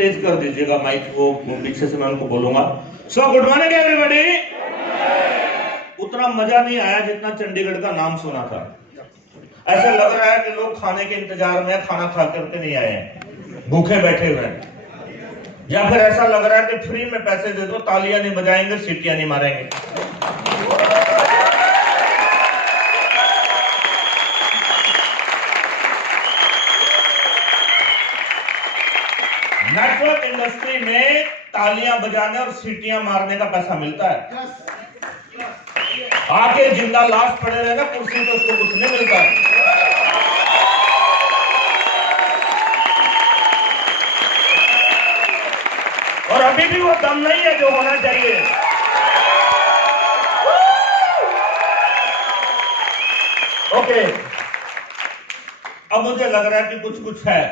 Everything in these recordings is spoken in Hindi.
तेज कर दीजिएगा माइक को, पीछे से मैं उनको बोलूंगा। So good morning everybody. उतना मजा नहीं आया जितना चंडीगढ़ का नाम सुना था। ऐसा लग रहा है कि लोग खाने के इंतजार में, खाना खा करके नहीं आए हैं, भूखे बैठे हुए हैं, या फिर ऐसा लग रहा है कि फ्री में पैसे दे दो, तालियां नहीं बजाएंगे, सीटियां नहीं मारेंगे। नेटवर्क इंडस्ट्री में तालियां बजाने और सीटियां मारने का पैसा मिलता है। आके जिंदा लाश पड़े रहना कुर्सी पे, उसको कुछ नहीं मिलता है। और अभी भी वो दम नहीं है जो होना चाहिए। ओके, अब मुझे लग रहा है कि कुछ कुछ है।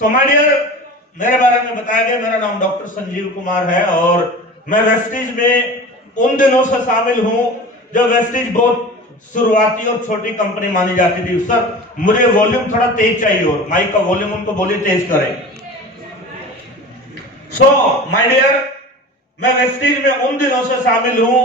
सो माय डियर, मेरे बारे में बताया गया, मेरा नाम डॉक्टर संजीव कुमार है और मैं वेस्टीज में उन दिनों से शामिल हूं जब वेस्टीज बहुत शुरुआती और छोटी कंपनी मानी जाती थी। सर मुझे वॉल्यूम थोड़ा तेज चाहिए, और माइक का वॉल्यूम उनको बोलिए तेज करें। सो माय डियर, मैं वेस्टीज में उन दिनों से शामिल हूं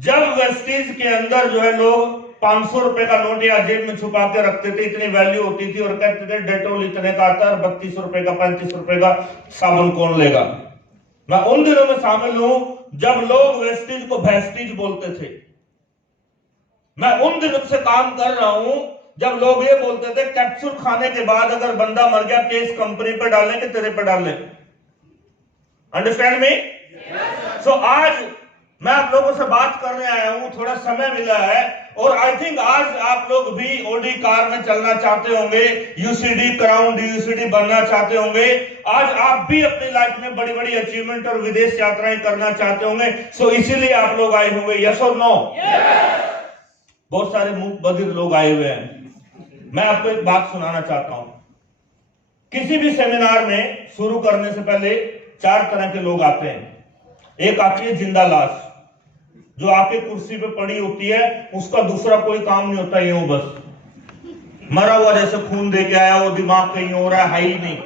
जब वेस्टीज के अंदर जो है लोग 500 रुपए का नोट या जेब में छुपा के रखते थे, इतनी वैल्यू होती थी, और कहते थे डेटोल इतने का आता है, 32 रुपए का 35 रुपए का साबुन कौन लेगा। मैं उन दिनों में शामिल हूं जब लोग वेस्टीज को वेस्टीज बोलते थे। मैं उन दिनों से काम कर रहा हूं जब लोग ये बोलते थे कैप्सूल खाने के बाद अगर बंदा मर गया केस कंपनी पे डालें कि तेरे पे डालें। Understand me? सो आज मैं आप लोगों से बात करने आया हूं, थोड़ा समय मिला है, और आई थिंक आज आप लोग भी ओडी कार में चलना चाहते होंगे, यूसीडी क्राउन यूसीडी बनना चाहते होंगे। आज आप भी अपनी लाइफ में बड़ी बड़ी अचीवमेंट और विदेश यात्राएं करना चाहते होंगे। सो इसीलिए आप लोग आए होंगे। यस और नो? बहुत सारे मूक बधिर लोग आए हुए हैं। मैं आपको एक बात सुनाना चाहता हूं। किसी भी सेमिनार में शुरू करने से पहले 4 तरह के लोग आते हैं। एक आती है जिंदा लाश, जो आके कुर्सी पे पड़ी होती है, उसका दूसरा कोई काम नहीं होता, यूं बस मरा हुआ जैसे खून दे के आया, वो दिमाग कहीं हो रहा है ही नहीं।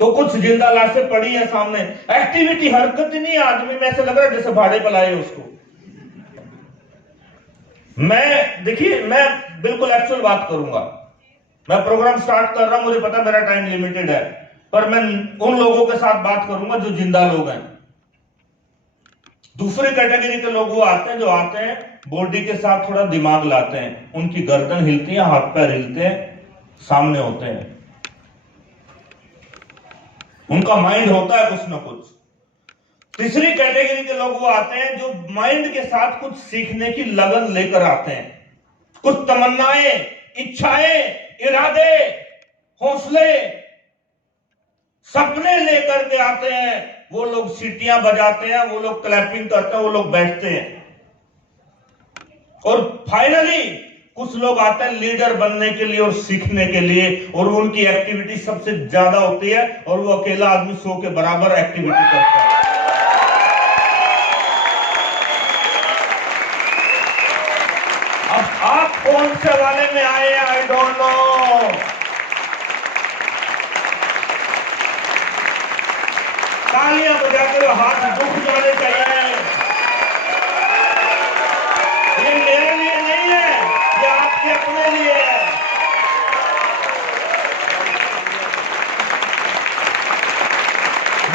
तो कुछ जिंदा लाशें पड़ी है सामने, एक्टिविटी हरकत ही नहीं, आदमी में ऐसे लग रहा है जैसे भाड़े पर लाए उसको। मैं देखिए, मैं बिल्कुल एक्चुअल बात करूंगा। मैं प्रोग्राम स्टार्ट कर रहा हूं, मुझे पता मेरा टाइम लिमिटेड है, पर मैं उन लोगों के साथ बात करूंगा जो जिंदा लोग हैं। दूसरी कैटेगरी के लोग वो आते हैं जो आते हैं बॉडी के साथ थोड़ा दिमाग लाते हैं, उनकी गर्दन हिलती है, हाथ पैर हिलते हैं, सामने होते हैं, उनका माइंड होता है कुछ ना कुछ। तीसरी कैटेगरी के लोग वो आते हैं जो माइंड के साथ कुछ सीखने की लगन लेकर आते हैं, कुछ तमन्नाएं, इच्छाएं, इरादे, हौसले, सपने लेकर के आते हैं। वो लोग सीटियां बजाते हैं, वो लोग क्लैपिंग करते हैं, वो लोग बैठते हैं। और फाइनली कुछ लोग आते हैं लीडर बनने के लिए और सीखने के लिए, और उनकी एक्टिविटी सबसे ज्यादा होती है, और वो अकेला आदमी 100 के बराबर एक्टिविटी करता है। अब आप कौन से वाले में आए हैं, आई डोंट नो। तालियां बजा के हाथ दुख जाने चाहिए। ये मेरे लिए नहीं है, ये आपके अपने लिए है।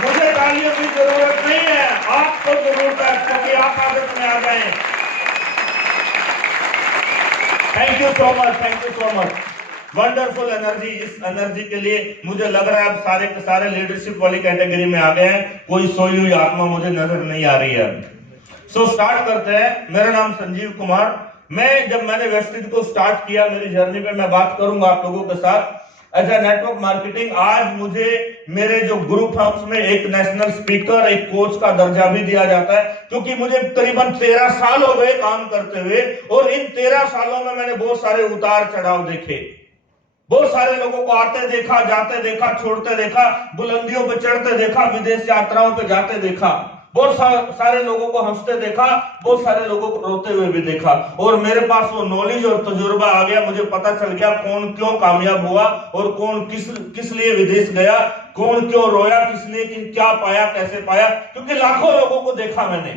मुझे तालियों की जरूरत नहीं है, आपको जरूरत है, क्योंकि आप आदत में आ गए। Thank you so much, thank you so much. Wonderful energy. इस एनर्जी के लिए मुझे लग रहा है आप सारे के सारे लीडरशिप वाली कैटेगरी में आ गए हैं, कोई सोई हुई आत्मा मुझे नजर नहीं आ रही है। सो स्टार्ट करते हैं। मेरा नाम संजीव कुमार। जब मैंने वेस्टीज को स्टार्ट किया, मेरी जर्नी पे मैं बात करूंगा आप लोगों के साथ एज ए नेटवर्क मार्केटिंग। आज मुझे मेरे जो ग्रुप है उसमें एक नेशनल स्पीकर, एक कोच का दर्जा भी दिया जाता है, क्योंकि मुझे करीबन 13 साल हो गए काम करते हुए, और इन 13 सालों में मैंने बहुत सारे उतार चढ़ाव देखे, बहुत सारे लोगों को आते देखा, जाते देखा, छोड़ते देखा, बुलंदियों पे चढ़ते देखा, विदेश यात्राओं पे जाते देखा। बहुत सारे लोगों को हंसते देखा, बहुत सारे लोगों को रोते हुए भी देखा, और मेरे पास वो नॉलेज और तजुर्बा आ गया। मुझे पता चल गया कौन क्यों कामयाब हुआ और कौन किस लिए विदेश गया, कौन क्यों रोया, किस लिए क्या पाया, कैसे पाया, क्योंकि लाखों लोगों को देखा मैंने।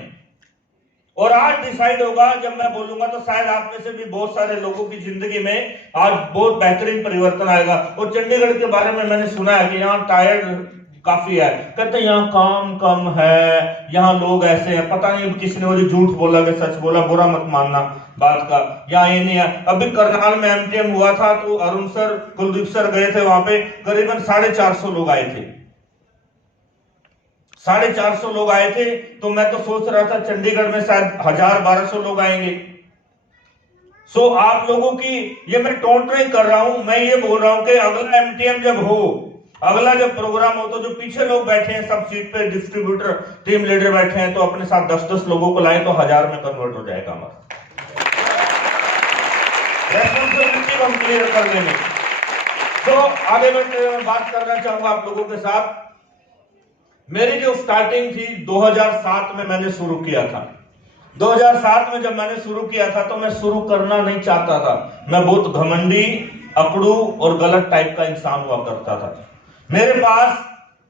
और आज डिसाइड होगा, जब मैं बोलूंगा तो शायद आप में से भी बहुत सारे लोगों की जिंदगी में आज बहुत बेहतरीन परिवर्तन आएगा। और चंडीगढ़ के बारे में मैंने सुना है कि यहाँ टायर्ड काफी है, कहते हैं यहाँ काम कम है, यहाँ लोग ऐसे हैं, पता नहीं किसी ने मुझे झूठ बोला कि सच बोला, बुरा मत मानना बात का, यहाँ ये नहीं है। अभी करनाल में एमटीएम हुआ था तो अरुण सर, कुलदीप सर गए थे, वहां पे करीबन 450 लोग आए थे, 450 लोग आए थे। तो मैं तो सोच रहा था चंडीगढ़ में शायद 1000-1200 लोग आएंगे। सो आप लोगों की, ये मैं टोंट नहीं कर रहा हूं, मैं ये बोल रहा हूं कि अगला एमटीएम जब हो, अगला जब प्रोग्राम हो, तो जो पीछे लोग बैठे हैं सब सीट पे, डिस्ट्रीब्यूटर, टीम लीडर बैठे हैं, तो अपने साथ 10-10 लोगों को लाएं तो 1000 में कन्वर्ट हो जाएगा हमारा। रेस्पॉन्सिबिलिटी हम क्लियर कर देंगे। तो आगे बढ़ते हुए मैं बात करना चाहूंगा आप लोगों के साथ। मेरी जो स्टार्टिंग थी 2007 में मैंने शुरू किया था। 2007 में जब मैंने शुरू किया था तो मैं शुरू करना नहीं चाहता था। मैं बहुत घमंडी, अकड़ू और गलत टाइप का इंसान हुआ करता था। मेरे पास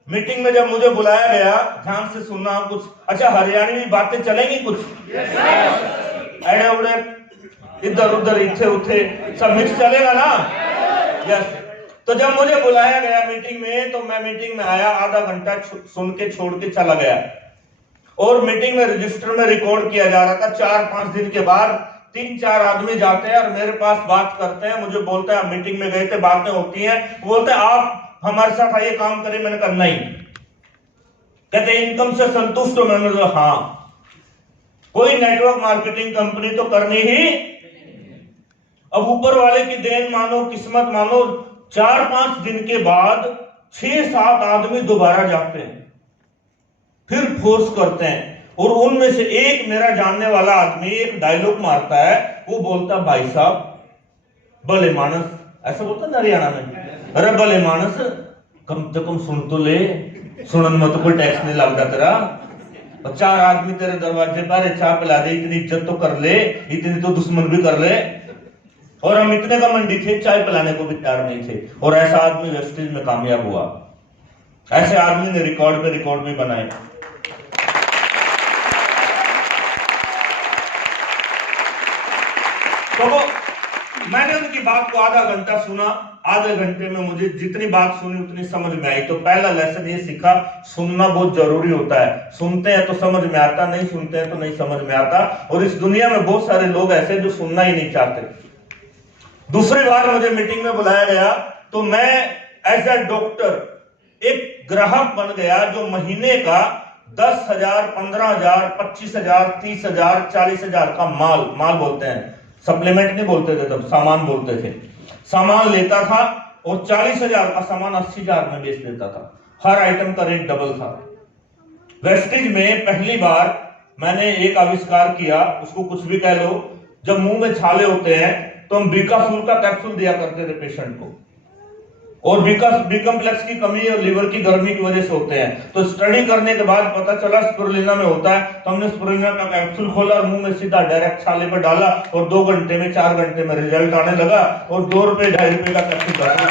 मीटिंग में जब मुझे बुलाया गया, ध्यान से सुनना कुछ, अच्छा हरियाणवी बातें चलेंगी कुछ, एड़े उड़े इधर उधर इथे उथे सब मिक्स चलेगा ना? यस। तो जब मुझे बुलाया गया मीटिंग में, तो मैं मीटिंग में आया, आधा घंटा सुन के छोड़ के चला गया, और मीटिंग में रजिस्टर में रिकॉर्ड किया जा रहा था। 4-5 दिन के बाद 3-4 आदमी जाते हैं और मेरे पास बात करते हैं, मुझे बोलते हैं आप मीटिंग में गए थे, बातें होती हैं, बोलते हैं आप हमारे साथ आइए काम करें। मैंने कहा नहीं। कहते इनकम से संतुष्ट हो? मैंने कहा हाँ। कोई नेटवर्क मार्केटिंग कंपनी तो करनी ही। अब ऊपर वाले की देन मानो, किस्मत मानो, 4-5 दिन के बाद 6-7 आदमी दोबारा जाते हैं, फिर फोर्स करते हैं, और उनमें से एक मेरा जानने वाला आदमी एक डायलॉग मारता है, वो बोलता भाई साहब भले मानस, ऐसा बोलता है हरियाणा में, अरे भले मानस कम से कम सुन तो ले, सुनन में तो कोई टैक्स नहीं लगता तेरा, 4 आदमी तेरे दरवाजे पर चाय पिला दे, इतनी इज्जत तो कर ले, इतनी तो दुश्मन भी कर ले। और हम इतने का मंडी थे, चाय पिलाने को भी तैयार नहीं थे, और ऐसा आदमी वेस्टेज में कामयाब हुआ। ऐसे आदमी ने रिकॉर्ड पे रिकॉर्ड भी बनाए। तो मैंने उनकी बात को आधा घंटा सुना। आधे घंटे में मुझे जितनी बात सुनी उतनी समझ में आई। तो पहला लेसन ये सीखा, सुनना बहुत जरूरी होता है। सुनते हैं तो समझ में आता, नहीं सुनते हैं तो नहीं समझ में आता। और इस दुनिया में बहुत सारे लोग ऐसे जो सुनना ही नहीं चाहते। दूसरी बार मुझे मीटिंग में बुलाया गया तो मैं एज ए डॉक्टर एक ग्राहक बन गया, जो महीने का 10,000, 15,000, 25,000, 30,000, 40,000 का माल बोलते हैं, सप्लीमेंट नहीं बोलते थे तब, सामान बोलते थे, सामान लेता था, और 40,000 का सामान 80,000 में बेच देता था। हर आइटम का रेट डबल था। वेस्टेज में पहली बार मैंने एक आविष्कार किया, उसको कुछ भी कह लो, जब मुंह में छाले होते हैं तो हम बीकासूल का कैप्सूल दिया करते थे पेशेंट को, और बीकम्प्लेक्स की कमी और लीवर की गर्मी की वजह से होते हैं। तो स्टडी करने के बाद पता चला स्पिरुलिना में होता है, तो हमने स्पिरुलिना का कैप्सूल खोला और मुंह में सीधा डायरेक्ट छाले पर डाला, और 2 घंटे में 4 घंटे में रिजल्ट आने लगा, और 2 रुपए 2.5 रुपए का कैप्सूल डाला।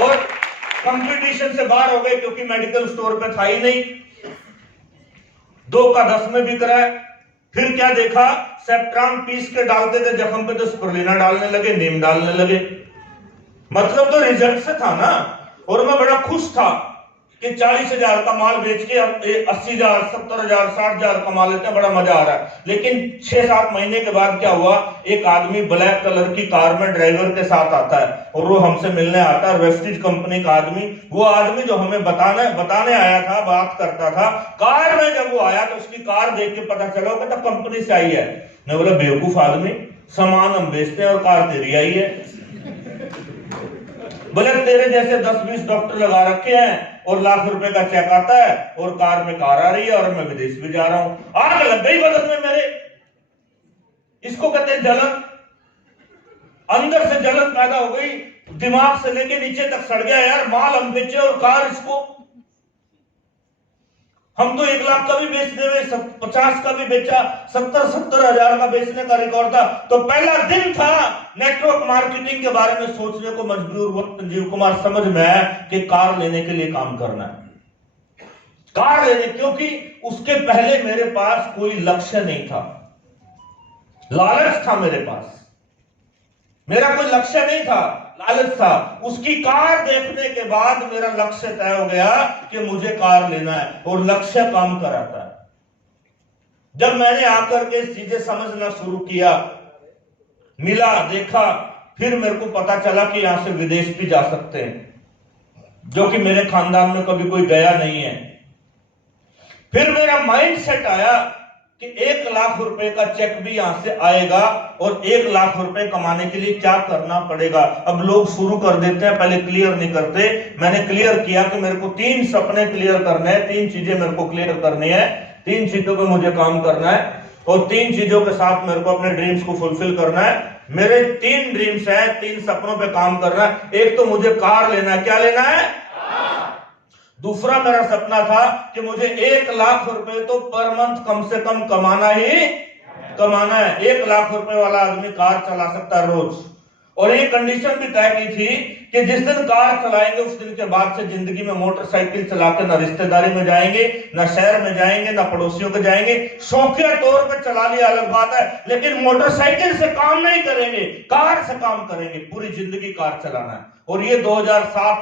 और कंपटीशन से बाहर हो गए, क्योंकि मेडिकल स्टोर पे था ही नहीं, 2 का 10 में बिक रहा है। फिर क्या देखा, सेप्ट्रान पीस के डालते थे जख्म पे, तो स्पिरुलिना डालने लगे, नीम डालने लगे। मतलब तो रिजल्ट से था ना। और मैं बड़ा खुश था कि 40,000 का माल बेच के 80,000, 70,000, 60,000 कमा लेते हैं, बड़ा मजा आ रहा है। लेकिन 6-7 महीने के बाद क्या हुआ, एक आदमी ब्लैक कलर की कार में ड्राइवर के साथ आता है, और वो हमसे मिलने आता है, वेस्टेज कंपनी का आदमी। वो आदमी जो हमें बताने आया था, बात करता था, कार में जब वो आया तो उसकी कार देख के पता चला कि तो कंपनी से आई है। मैं बोला बेवकूफ आदमी, सामान हम बेचते हैं और कार तेरी आई है। बोले तेरे जैसे 10-20 डॉक्टर लगा रखे हैं, और लाख रुपए का चेक आता है, और कार में कार आ रही है, और मैं विदेश भी जा रहा हूं। आग लग गई बदन में मेरे। इसको कहते हैं जलन, अंदर से जलन पैदा हो गई। दिमाग से लेके नीचे तक सड़ गया यार। माल हम बेचे और कार इसको, हम तो 1 लाख का भी बेच देवे, 50 का भी बेचा, 70 हजार का बेचने का रिकॉर्ड था। तो पहला दिन था नेटवर्क मार्केटिंग के बारे में सोचने को मजबूर हुआ संजीव कुमार। समझ में आया कि कार लेने के लिए काम करना है, कार लेने, क्योंकि उसके पहले मेरे पास कोई लक्ष्य नहीं था, लालच था मेरे पास। मेरा कोई लक्ष्य नहीं था, लालच था। उसकी कार देखने के बाद मेरा लक्ष्य तय हो गया कि मुझे कार लेना है, और लक्ष्य काम कराता है। जब मैंने आकर के चीजें समझना शुरू किया, मिला, देखा, फिर मेरे को पता चला कि यहां से विदेश भी जा सकते हैं, जो कि मेरे खानदान में कभी कोई गया नहीं है। फिर मेरा माइंड सेट आया कि 1 लाख रुपए का चेक भी यहां से आएगा, और 1 लाख रुपए कमाने के लिए क्या करना पड़ेगा। अब लोग शुरू कर देते हैं, पहले क्लियर नहीं करते। मैंने क्लियर किया कि मेरे को 3 सपने क्लियर करने हैं, 3 चीजें मेरे को क्लियर करनी है, 3 चीजों पे मुझे काम करना है, और 3 चीजों के साथ मेरे को अपने ड्रीम्स को फुलफिल करना है। मेरे 3 ड्रीम्स हैं, 3 सपनों पे काम करना है। एक तो मुझे कार लेना है। क्या लेना है? दूसरा मेरा सपना था कि मुझे 1 लाख रुपए तो पर मंथ कम से कम कमाना ही कमाना है। 1 लाख रुपए वाला आदमी कार चला सकता है रोज। और ये कंडीशन भी तय की थी कि जिस दिन कार चलाएंगे उस दिन के बाद से जिंदगी में मोटरसाइकिल चला के ना रिश्तेदारी में जाएंगे, ना शहर में जाएंगे, ना पड़ोसियों के जाएंगे। शौकिया तौर पर चला लिया अलग बात है, लेकिन मोटरसाइकिल से काम नहीं करेंगे, कार से काम करेंगे। पूरी जिंदगी कार चलाना है। और ये 2007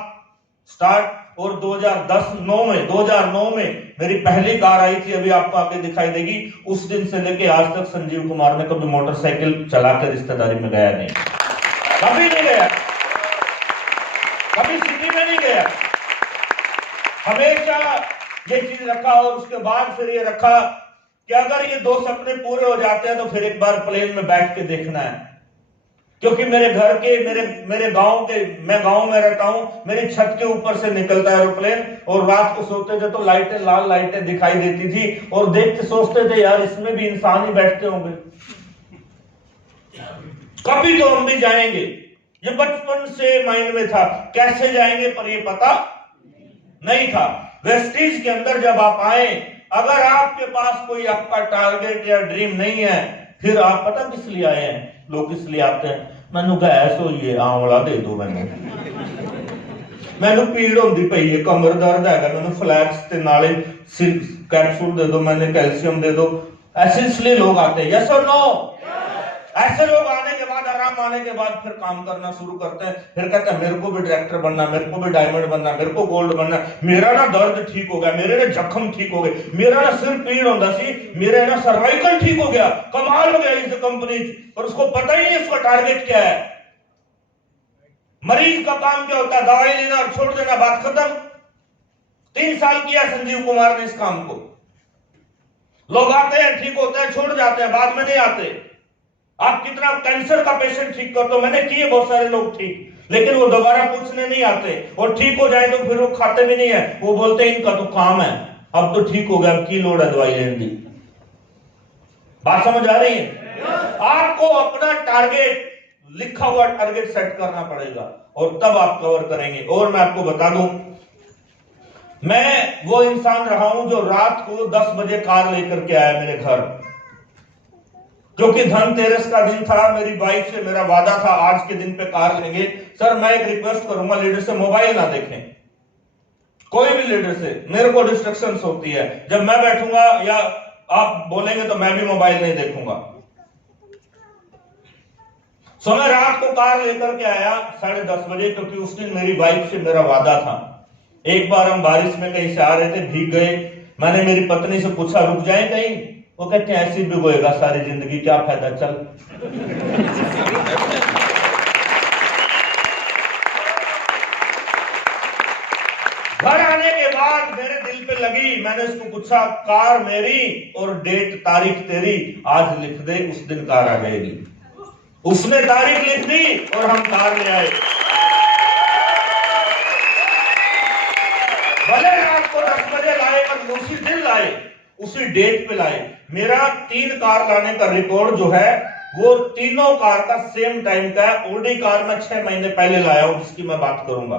स्टार्ट, और 2009 में मेरी पहली कार आई थी, अभी आपको आगे दिखाई देगी। उस दिन से लेके आज तक संजीव कुमार ने कभी मोटरसाइकिल चलाकर रिश्तेदारी में गया नहीं, कभी नहीं गया, कभी सिटी में नहीं गया। हमेशा ये चीज रखा, और उसके बाद फिर ये रखा कि अगर ये 2 सपने पूरे हो जाते हैं तो फिर एक बार प्लेन में बैठ के देखना है। क्योंकि मेरे घर के, मेरे गांव के, मैं गांव में रहता हूं, मेरी छत के ऊपर से निकलता है एरोप्लेन, और रात को सोते थे तो लाइटें, लाल लाइटें दिखाई देती थी, और देख के सोचते थे यार इसमें भी इंसान ही बैठते होंगे, कभी तो हम भी जाएंगे। ये बचपन से माइंड में था, कैसे जाएंगे पर ये पता नहीं था। वेस्टीज के अंदर जब आप आए, अगर आपके पास कोई आपका टारगेट या ड्रीम नहीं है, फिर आप पता किस लिए आए हैं? लोग किस लिए आते हैं? मैनू गैस होई है, आंवला दे दो, मैनू पीड़ होती पई है, कमर दर्द है, मैनू फ्लैक्स ते नाले कैप्सूल दे दो, मैंने कैल्शियम दे दो। ऐसे इसलिए लोग आते हैं। यस और नो? ऐसे लोग आने के बाद, आराम आने के बाद फिर काम करना शुरू करते हैं। फिर कहते हैं मेरे को भी डायरेक्टर बनना, मेरे को भी डायमंड बनना, मेरे को गोल्ड बनना, मेरा ना दर्द ठीक हो गया, मेरे ना जख्म ठीक हो गए, मेरा ना सिर पीड़ होता सी, मेरा ना सर्वाइकल ठीक हो गया, कमाल हो गया इस कंपनी। और उसको पता ही नहीं उसका टारगेट क्या है। मरीज का काम क्या होता है? दवाई लेना और छोड़ देना, बात खत्म। 3 साल किया संजीव कुमार ने इस काम को। लोग आते हैं, ठीक होते हैं, छोड़ जाते हैं, बाद में नहीं आते। आप कितना कैंसर का पेशेंट ठीक कर दो, मैंने किए बहुत सारे लोग ठीक, लेकिन वो दोबारा पूछने नहीं आते, और ठीक हो जाए तो फिर वो खाते भी नहीं है। वो बोलते हैं इनका तो काम है, अब तो ठीक हो गया, अब की लोड है दवाई लेने की। बात समझ आ रही है? आपको अपना टारगेट, लिखा हुआ टारगेट सेट करना पड़ेगा, और तब आप कवर करेंगे। और मैं आपको बता दूं, मैं वो इंसान रहा हूं जो रात को 10 बजे कार लेकर के आया मेरे घर, क्योंकि धनतेरस का दिन था। मेरी वाइफ से मेरा वादा था आज के दिन पे कार लेंगे। सर मैं एक रिक्वेस्ट करूंगा, लीडर से मोबाइल ना देखें, कोई भी लीडर से। मेरे को डिस्ट्रक्शंस होती है, जब मैं बैठूंगा या आप बोलेंगे तो मैं भी मोबाइल नहीं देखूंगा। सो मैं रात को कार लेकर के आया 10:30 बजे, क्योंकि उस दिन मेरी वाइफ से मेरा वादा था। एक बार हम बारिश में कहीं से आ रहे थे, भीग गए। मैंने मेरी पत्नी से पूछा रुक जाए कहीं? वो कहते हैं ऐसी भिगोएगा सारी जिंदगी, क्या फायदा, चल। घर आने के बाद मेरे दिल पे लगी, मैंने उसको पूछा कार मेरी और डेट, तारीख तेरी, आज लिख दे, उस दिन कार आ जाएगी। उसने तारीख लिख दी और हम कार ले आए। भले रात को 10 बजे लाए, पर उसी दिन लाए, उसी डेट पे लाए। मेरा 3 कार लाने का रिकॉर्ड जो है वो तीनों कार का सेम टाइम का है। ओडी कार में 6 महीने पहले लाया हूं, जिसकी मैं बात करूंगा।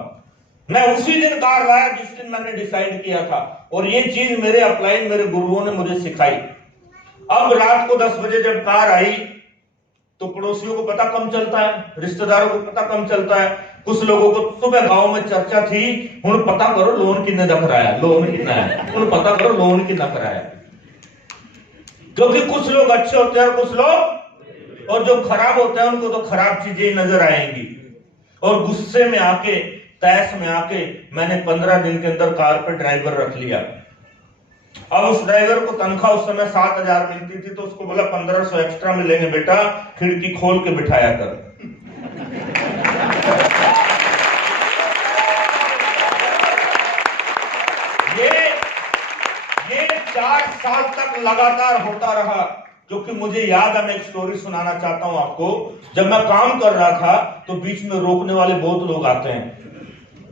मैं उसी दिन कार लाया जिस दिन मैंने डिसाइड किया था, और ये चीज मेरे अपलाइन मेरे गुरुओं ने मुझे सिखाई। अब रात को 10 बजे जब कार आई तो पड़ोसियों को पता कम चलता है, रिश्तेदारों को पता कम चलता है। कुछ लोगों को सुबह गांव में चर्चा थी, हुण पता करो लोन कितने दा कराया, लोन कितना है, हुण पता करो लोन कितना कराया। क्योंकि कुछ लोग अच्छे होते हैं और कुछ लोग, और जो खराब होते हैं उनको तो खराब चीजें ही नजर आएंगी। और गुस्से में आके, तैस में आके मैंने 15 दिन के अंदर कार पे ड्राइवर रख लिया। अब उस ड्राइवर को तनख्वाह उस समय 7,000 मिलती थी, तो उसको बोला 1500 एक्स्ट्रा मिलेंगे बेटा, खिड़की खोल के बिठाया कर। ये 4 साल तक लगातार होता रहा। क्योंकि मुझे याद है, मैं एक स्टोरी सुनाना चाहता हूं आपको। जब मैं काम कर रहा था तो बीच में रोकने वाले बहुत लोग आते हैं,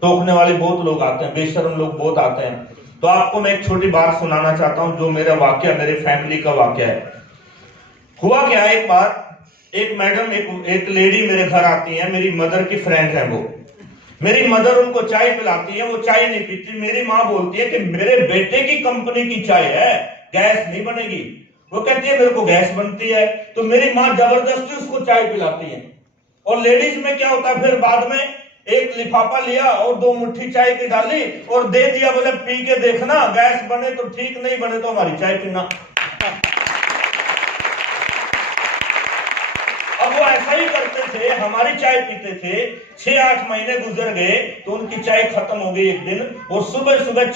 टोकने वाले बहुत लोग आते हैं, बेशर्म लोग बहुत आते हैं। तो आपको मैं एक छोटी बात सुनाना चाहता हूं, जो मेरा वाकया, मेरे फैमिली का वाकया है। हुआ क्या, एक बार एक मैडम, एक लेडी मेरे घर आती है, मेरी मदर की फ्रेंड है वो। मेरी मदर उनको चाय पिलाती है, वो चाय नहीं पीती। मेरी माँ बोलती है कि मेरे बेटे की कंपनी की चाय है, गैस नहीं बनेगी। वो कहती है मेरे को गैस बनती है। तो मेरी माँ जबरदस्ती उसको चाय पिलाती है। और लेडीज में क्या होता है, फिर बाद में एक लिफाफा लिया और 2 मुट्ठी चाय की डाली और दे दिया, बोले पी के देखना, गैस बने तो ठीक, नहीं बने तो हमारी चाय पीना। अब वो ऐसा ही करते थे, हमारी चाय पीते थे। 6-8 महीने गुजर गए तो उनकी चाय खत्म हो गई एक दिन। और सुबह सुबह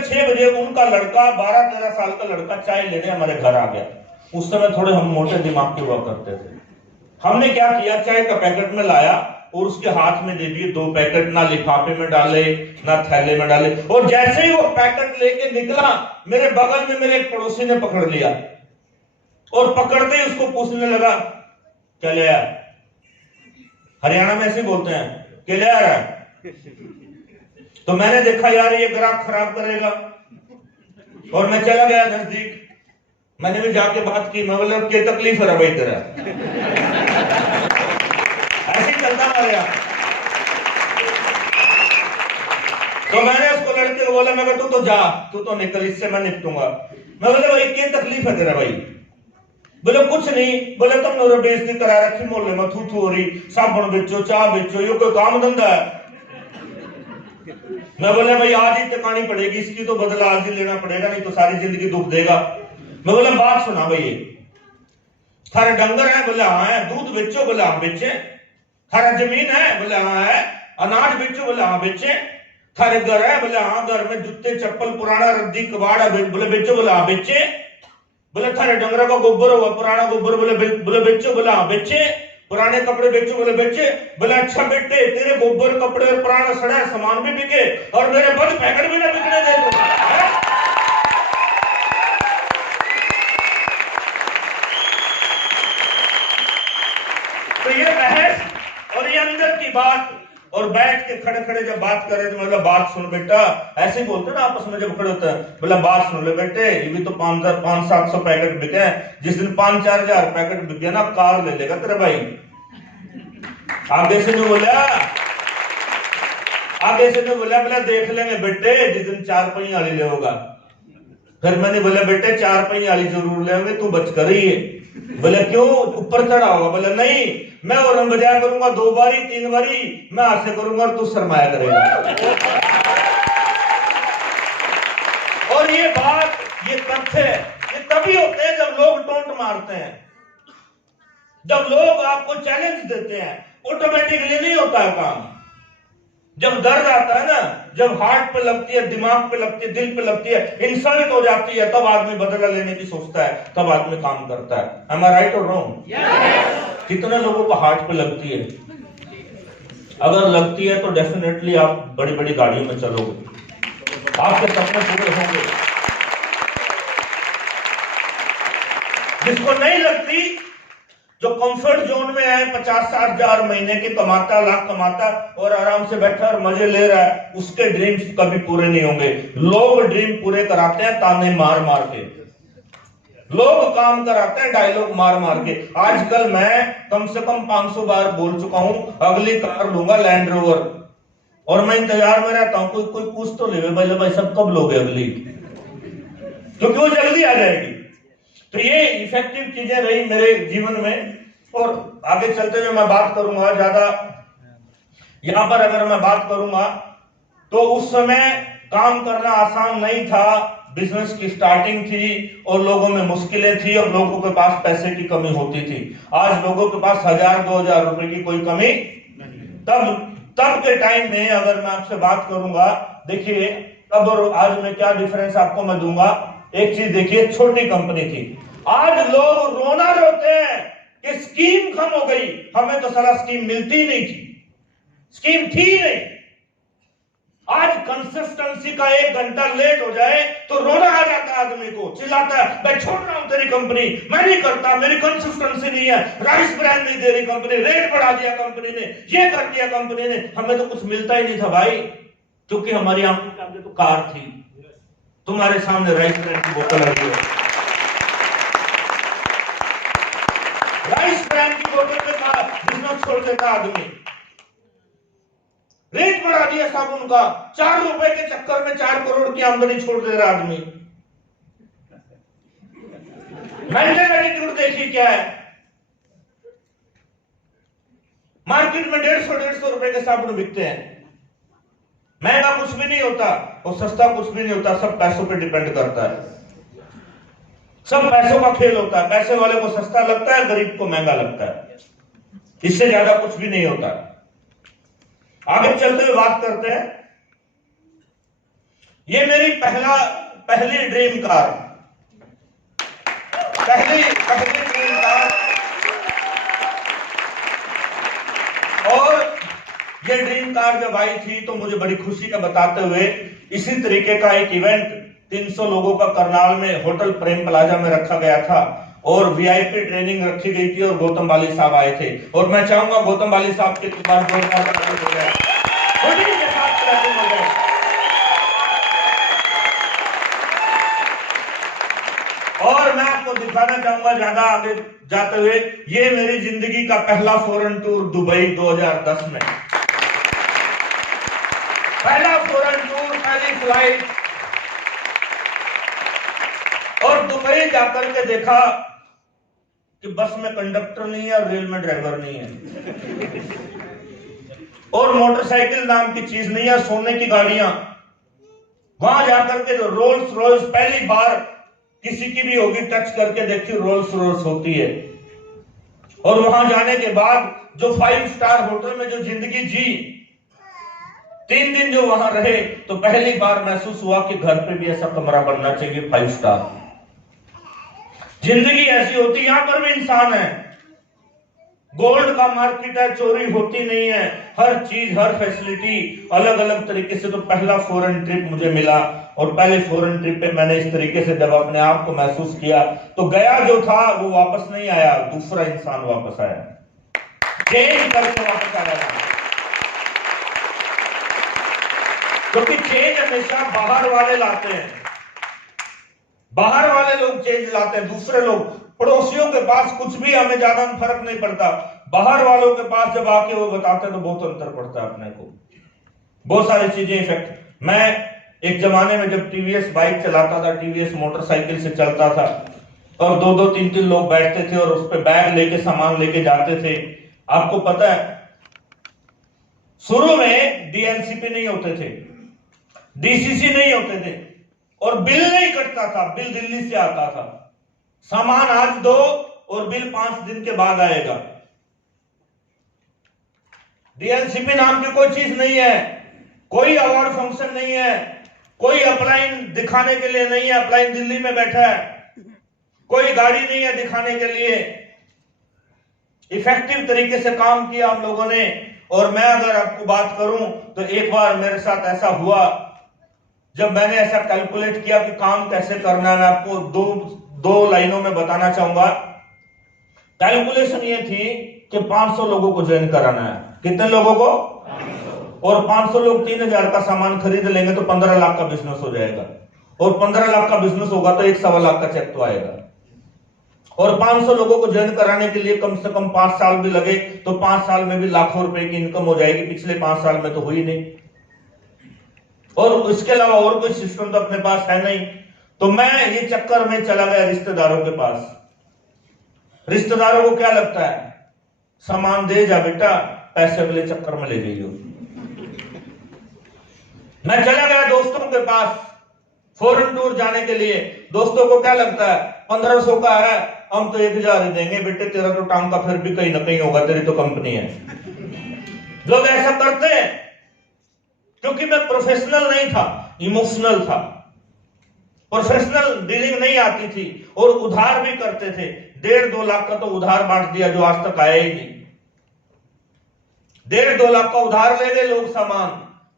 6 बजे उनका लड़का, 12-13 साल का लड़का, चाय लेने हमारे घर आ गया। उस समय थोड़े हम मोटे दिमाग के हुआ करते थे। हमने क्या किया, चाय का पैकेट में लाया और उसके हाथ में दे दिए 2 पैकेट। ना लिफाफे में डाले ना थैले में डाले। और जैसे ही वो पैकेट लेके निकला, मेरे बगल में मेरे एक पड़ोसी ने पकड़ लिया और पकड़ते ही उसको पूछने लगा, क्या ले आया? हरियाणा में ऐसे बोलते हैं, क्या ले आ रहा है? तो मैंने देखा यार ये ग्राहक खराब करेगा, और मैं चला गया नजदीक। मैंने भी जाके बात की, मैं बोला क्या तकलीफ है भाई तेरा? ऐसे ही चलता हमारे यहाँ। तो मैंने उसको लड़के को बोला, मैं तू तो जा, तू तो निकल, इससे मैं निपटूंगा। मैं बोला भाई क्या तकलीफ है तेरा भाई? बोले कुछ नहीं। बोले तुमने बेइज्जती करा रखी, मोहल्ले में थू हो रही, साबुन बेचो, चाय बेचो, ये कोई काम धंधा है? मैं बोला भाई आज ही टिकानी पड़ेगी, इसकी तो बदला आज ही लेना पड़ेगा, नहीं तो सारी जिंदगी दुख देगा। मैं बोला बात सुना भाई, थारे डंगर है? बोले हाँ है। दूध बेचो? बोले हाँ बेचे। थारा जमीन है? बोले हाँ है। अनाज बेचो? बोले हाँ बेचे। थारे घर है? बोले हाँ घर में जूते चप्पल पुराना रद्दी कबाड़ है, बोले बेचो? बोले हाँ बेचे। बोले थारे डंगरा का गोबर हुआ, पुराना गोबर, बोले बेचो? बोले हाँ बेचे। पुराने कपड़े बेचो? बोले बेचे। बोले अच्छा बेटे, तेरे गोबर कपड़े और पुराना सड़ा सामान भी बिके और मेरे बंद पैकेट भी ना बिकने दे दो। तो ये बहस और ये अंदर की बात, और बैठ के खड़े खड़े जब बात करे तो मतलब बात सुन बेटा, ऐसे ही बोलते ना आपस में जब खड़े होते हैं, बोला बात सुन ले बेटे, ये भी तो 500-700 पैकेट बिके हैं। जिस दिन 5-4 हजार पैकेट बिके ना, कार ले लेगा तेरा भाई। आगे से नहीं बोला, बोला देख लेंगे बेटे, जिस दिन 4 पहिया वाली ले होगा। फिर मैंने बोला बेटे 4 पहिया वाली जरूर लेंगे, तू बच कर ही है। बोले क्यों, ऊपर चढ़ा होगा? बोले नहीं, मैं और बजाया करूंगा 2 बारी 3 बारी, मैं हाथ से करूंगा और तू शर्माया करेगा। और ये बात, ये तथ्य, ये तभी होते हैं जब लोग टोंट मारते हैं, जब लोग आपको चैलेंज देते हैं। ऑटोमेटिकली नहीं होता है काम। जब दर्द आता है ना, जब हार्ट पे लगती है, दिमाग पे लगती है, दिल पे लगती है, इंसल्ट हो जाती है, तब आदमी बदला लेने की सोचता है, तब आदमी काम करता है। Am I right or wrong? कितने लोगों को हार्ट पे लगती है? अगर लगती है तो डेफिनेटली आप बड़ी बड़ी गाड़ियों में चलोगे, आपके सपने पूरे होंगे। जिसको नहीं लगती, जो कंफर्ट जोन में है, 50-60 हजार महीने के कमाता, लाख कमाता और आराम से बैठा और मजे ले रहा है, उसके ड्रीम्स कभी पूरे नहीं होंगे। लोग ड्रीम पूरे कराते हैं ताने मार मार के। लोग काम कराते हैं डायलॉग मार मार के। आजकल मैं कम से कम 500 बार बोल चुका हूं, अगली कार लूंगा लैंड रोवर, और मैं इंतजार में रहता हूं कोई कोई पूछ तो ले भाई सब कब लोगे अगली, क्योंकि वो जल्दी आ जाएगी। तो ये इफेक्टिव चीजें रही मेरे जीवन में। और आगे चलते हुए मैं बात करूंगा, ज्यादा यहां पर अगर मैं बात करूंगा तो उस समय काम करना आसान नहीं था, बिजनेस की स्टार्टिंग थी और लोगों में मुश्किलें थी और लोगों के पास पैसे की कमी होती थी। आज लोगों के पास 1000-2000 रुपए की कोई कमी तब के टाइम में अगर मैं आपसे बात करूंगा, देखिए तब और आज में क्या डिफरेंस आपको मैं दूंगा। एक चीज देखिए, छोटी कंपनी थी, आज लोग रोना रोते हैं कि स्कीम कम हो गई, हमें तो साला स्कीम मिलती नहीं थी, स्कीम थी नहीं। आज कंसिस्टेंसी का 1 घंटा लेट हो जाए तो रोना आ जाता है आदमी को, चिल्लाता है मैं छोड़ रहा हूं तेरी कंपनी, मैं नहीं करता, मेरी कंसिस्टेंसी नहीं है, राइस ब्रांड नहीं दे रही कंपनी, रेट बढ़ा दिया कंपनी ने, ये कर दिया कंपनी ने, हमें तो कुछ मिलता ही नहीं था भाई, क्योंकि हमारी आंखों तो कार थी, तुम्हारे सामने राइस ब्रांड की बोतल रखी है, राइस ब्रांड की बोतल पे बिजनेस छोड़ देता आदमी। रेट बढ़ा दिया साबुन का, 4 रुपए के चक्कर में 4 करोड़ की आमदनी छोड़ दे रहा आदमी। मेंटल एटीट्यूड देखिए क्या है। मार्केट में 150 रुपए के साबुन बिकते हैं, महंगा कुछ भी नहीं होता और सस्ता कुछ भी नहीं होता, सब पैसों पे डिपेंड करता है, सब पैसों का खेल होता है। पैसे वाले को सस्ता लगता है, गरीब को महंगा लगता है, इससे ज्यादा कुछ भी नहीं होता। आगे चलते हुए बात करते हैं, ये मेरी पहली ड्रीम कार, पहली ड्रीम कार। और ये ड्रीम कार जब आई थी तो मुझे बड़ी खुशी का बताते हुए इसी तरीके का एक इवेंट 300 लोगों का करनाल में होटल प्रेम प्लाजा में रखा गया था और वीआईपी ट्रेनिंग रखी गई थी और गौतम बाली साहब आए थे। और मैं चाहूंगा गौतम बाली साहब के बाद और मैं आपको दिखाना चाहूंगा ज्यादा आगे जाते हुए, ये मेरी जिंदगी का पहला फॉरेन टूर दुबई 2010 में, पहला फॉरेन टूर, पहली फ्लाइट। और दुबई जाकर के देखा कि बस में कंडक्टर नहीं है और रेल में ड्राइवर नहीं है और मोटरसाइकिल नाम की चीज नहीं है, सोने की गाड़ियां। वहां जाकर के जो रोल्स रॉयस, पहली बार किसी की भी होगी टच करके देखी रोल्स रॉयस होती है। और वहां जाने के बाद जो 5 स्टार होटल में जो जिंदगी जी, 3 दिन जो वहां रहे, तो पहली बार महसूस हुआ कि घर पे भी ऐसा कमरा बनना चाहिए 5 स्टार। जिंदगी ऐसी होती, यहां पर भी इंसान है, गोल्ड का मार्केट है, चोरी होती नहीं है, हर चीज हर फैसिलिटी अलग अलग तरीके से। तो पहला फॉरेन ट्रिप मुझे मिला और पहले फॉरेन ट्रिप पे मैंने इस तरीके से जब अपने आप को महसूस किया तो गया जो था वो वापस नहीं आया, दूसरा इंसान वापस आया, चेंज करके वापस आया था। क्योंकि चेंज हमेशा बाहर वाले लाते हैं, बाहर वाले लोग चेंज लाते हैं, दूसरे लोग। पड़ोसियों के पास कुछ भी हमें ज्यादा फर्क नहीं पड़ता, बाहर वालों के पास जब आके वो बताते हैं तो बहुत अंतर पड़ता है अपने को, बहुत सारी चीजें इफेक्ट। मैं एक जमाने में जब टीवीएस बाइक चलाता था, टीवीएस मोटरसाइकिल से चलता था और 2-2, 3-3 लोग बैठते थे और उस पर बैग लेके सामान लेके जाते थे। आपको पता है शुरू में डीएलसीपी नहीं होते थे, डीसीसी नहीं होते थे और बिल नहीं कटता था, बिल दिल्ली से आता था। सामान आज दो और बिल 5 दिन के बाद आएगा। डीएलसीपी नाम की कोई चीज नहीं है, कोई अवार्ड फंक्शन नहीं है, कोई अपलाइन दिखाने के लिए नहीं है, अपलाइन दिल्ली में बैठा है, कोई गाड़ी नहीं है दिखाने के लिए। इफेक्टिव तरीके से काम किया हम लोगों ने। और मैं अगर आपको बात करूं तो एक बार मेरे साथ ऐसा हुआ जब मैंने ऐसा कैलकुलेट किया कि काम कैसे करना है। मैं आपको दो लाइनों में बताना चाहूंगा। कैलकुलेशन ये थी कि 500 लोगों को ज्वाइन कराना है। कितने लोगों को? 500। और 500 लोग 3000 का सामान खरीद लेंगे तो 15 लाख का बिजनेस हो जाएगा। और 15 लाख का बिजनेस होगा तो 1 सवा लाख का चेक तो आएगा। और 500 लोगों को ज्वाइन कराने के लिए कम से कम 5 साल भी लगे तो 5 साल में भी लाखों रुपए की इनकम हो जाएगी। पिछले 5 साल में तो हुई नहीं, और इसके अलावा और कोई सिस्टम तो अपने पास है नहीं। तो मैं ये चक्कर में चला गया रिश्तेदारों के पास। रिश्तेदारों को क्या लगता है, सामान दे जा बेटा, पैसे अगले चक्कर में ले जाइयो। मैं चला गया दोस्तों के पास फॉरेन टूर जाने के लिए। दोस्तों को क्या लगता है, 1500 का है, हम तो 1000 ही देंगे बेटे, तेरा तो टांग का फिर भी कहीं ना कहीं होगा, तेरी तो कंपनी है। लोग ऐसा करते हैं क्योंकि मैं प्रोफेशनल नहीं था, इमोशनल था। प्रोफेशनल डीलिंग नहीं आती थी और उधार भी करते थे। 1.5-2 लाख का तो उधार बांट दिया जो आज तक आया ही नहीं। 1.5-2 लाख का उधार ले गए लोग सामान,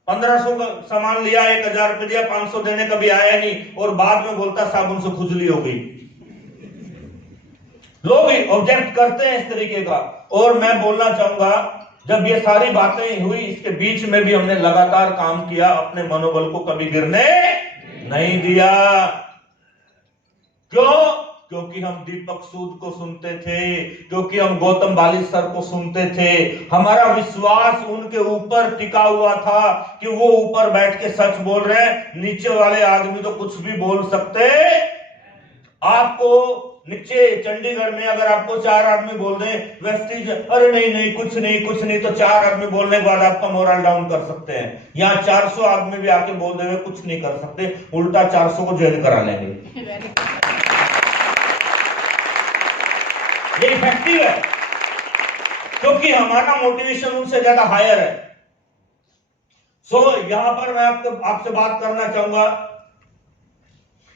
1500 का सामान लिया, 1000 रुपए दिया, 500 देने का भी आया नहीं, और बाद में बोलता साबुन से खुजली हो गई। लोग ऑब्जेक्ट करते हैं इस तरीके का। और मैं बोलना चाहूंगा, जब ये सारी बातें हुई, इसके बीच में भी हमने लगातार काम किया, अपने मनोबल को कभी गिरने नहीं दिया। क्यों? क्योंकि हम दीपक सूद को सुनते थे, क्योंकि हम गौतम बाली सर को सुनते थे। हमारा विश्वास उनके ऊपर टिका हुआ था कि वो ऊपर बैठ के सच बोल रहे हैं, नीचे वाले आदमी तो कुछ भी बोल सकते। आपको नीचे चंडीगढ़ में अगर आपको 4 आदमी बोल दें वेस्टीज, अरे नहीं नहीं कुछ नहीं, तो 4 आदमी बोलने के बाद आपका मोरल डाउन कर सकते हैं। यहाँ 400 आदमी भी आके बोल दे कुछ नहीं कर सकते, उल्टा 400 को जेल करा लेंगे। ये इफेक्टिव है क्योंकि हमारा मोटिवेशन उनसे ज्यादा हायर है। सो यहां पर मैं आपसे बात करना चाहूंगा,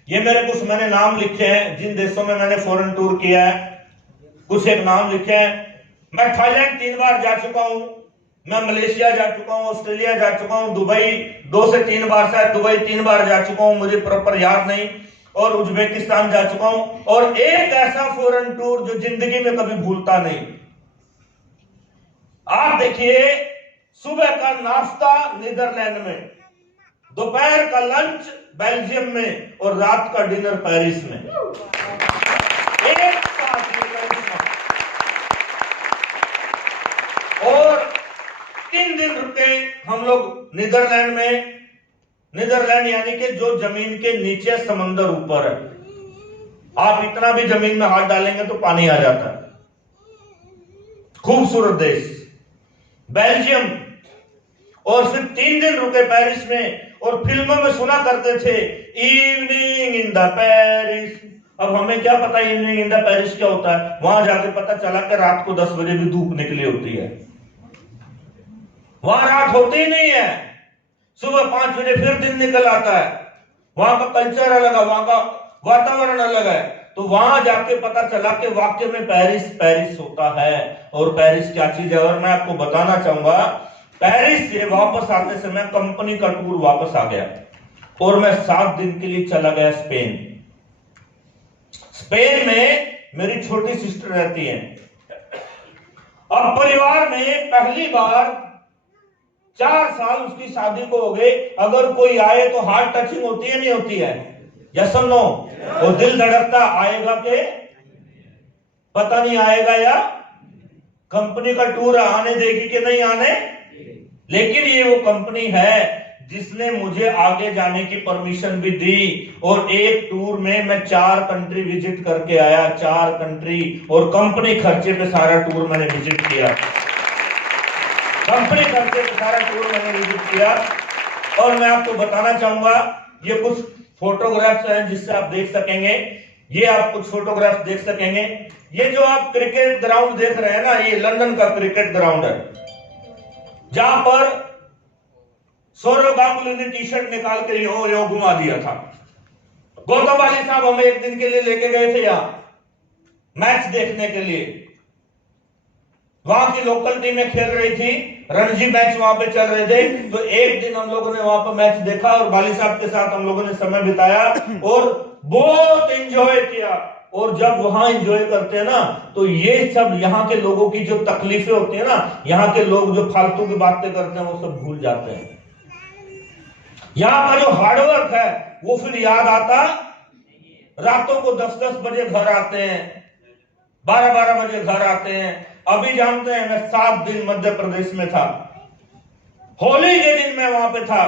ये मेरे कुछ मैंने नाम लिखे हैं जिन देशों में मैंने फॉरेन टूर किया है, कुछ एक नाम लिखे हैं। मैं थाईलैंड 3 बार जा चुका हूं, मैं मलेशिया जा चुका हूं, ऑस्ट्रेलिया जा चुका हूं, दुबई 2 से 3 बार, शायद दुबई 3 बार जा चुका हूं, मुझे प्रॉपर याद नहीं, और उज्बेकिस्तान जा चुका हूं। और एक ऐसा फॉरेन टूर जो जिंदगी में कभी भूलता नहीं। आप देखिए, सुबह का नाश्ता नीदरलैंड में, दोपहर का लंच बेल्जियम में, और रात का डिनर पेरिस में। एक साथ और 3 दिन रुके हम लोग नीदरलैंड में। नीदरलैंड यानी कि जो जमीन के नीचे समंदर ऊपर है, आप इतना भी जमीन में हाथ डालेंगे तो पानी आ जाता है। खूबसूरत देश बेल्जियम। और फिर 3 दिन रुके पेरिस में, और फिल्मों में सुना करते थे इवनिंग इन द पेरिस। अब हमें क्या पता इवनिंग इन द पेरिस क्या होता है, वहां जाके पता चला कि रात को 10 बजे भी धूप निकली होती है। वहां रात होती ही नहीं है, सुबह 5 बजे फिर दिन निकल आता है। वहां का कल्चर अलग है, वहां का वातावरण अलग है। तो वहां जाके पता चला कि वाकई में पेरिस होता है। और पेरिस क्या चीज है, और मैं आपको बताना चाहूंगा, पेरिस से वापस आते समय कंपनी का टूर वापस आ गया, और मैं 7 दिन के लिए चला गया स्पेन। स्पेन में मेरी छोटी सिस्टर रहती है। अब परिवार में पहली बार 4 साल उसकी शादी को हो गए, अगर कोई आए तो हार्ट टचिंग होती है नहीं होती है, यस और नो? और दिल धड़कता आएगा के पता नहीं आएगा, या कंपनी का टूर आने देगी कि नहीं आने। लेकिन ये वो कंपनी है जिसने मुझे आगे जाने की परमिशन भी दी, और एक टूर में मैं 4 कंट्री विजिट करके आया, 4 कंट्री, और कंपनी खर्चे पे सारा टूर मैंने विजिट किया। कंपनी खर्चे पे सारा टूर मैंने विजिट किया। और मैं आपको बताना चाहूंगा, ये कुछ फोटोग्राफ्स हैं जिससे आप देख सकेंगे, ये आप कुछ फोटोग्राफ्स देख सकेंगे। ये जो आप क्रिकेट ग्राउंड देख रहे हैं ना, ये लंदन का क्रिकेट ग्राउंड है, जहां पर सौरव गांगुली ने टी-शर्ट निकाल के यो घुमा दिया था। गौतम बाली साहब हमें एक दिन के लिए लेके गए थे यहां मैच देखने के लिए। वहां की लोकल टीमें खेल रही थी, रणजी मैच वहां पे चल रहे थे। तो एक दिन हम लोगों ने वहां पर मैच देखा, और बाली साहब के साथ हम लोगों ने समय बिताया और बहुत एंजॉय किया। और जब वहां एंजॉय करते हैं ना, तो ये सब यहाँ के लोगों की जो तकलीफें होती है ना, यहाँ के लोग जो फालतू की बातें करते हैं, वो सब भूल जाते हैं। यहाँ का जो हार्डवर्क है वो फिर याद आता। रातों को 10-10 बजे घर आते हैं, 12-12 बजे घर आते हैं। अभी जानते हैं, मैं 7 दिन मध्य प्रदेश में था, होली के दिन मैं वहां पे था,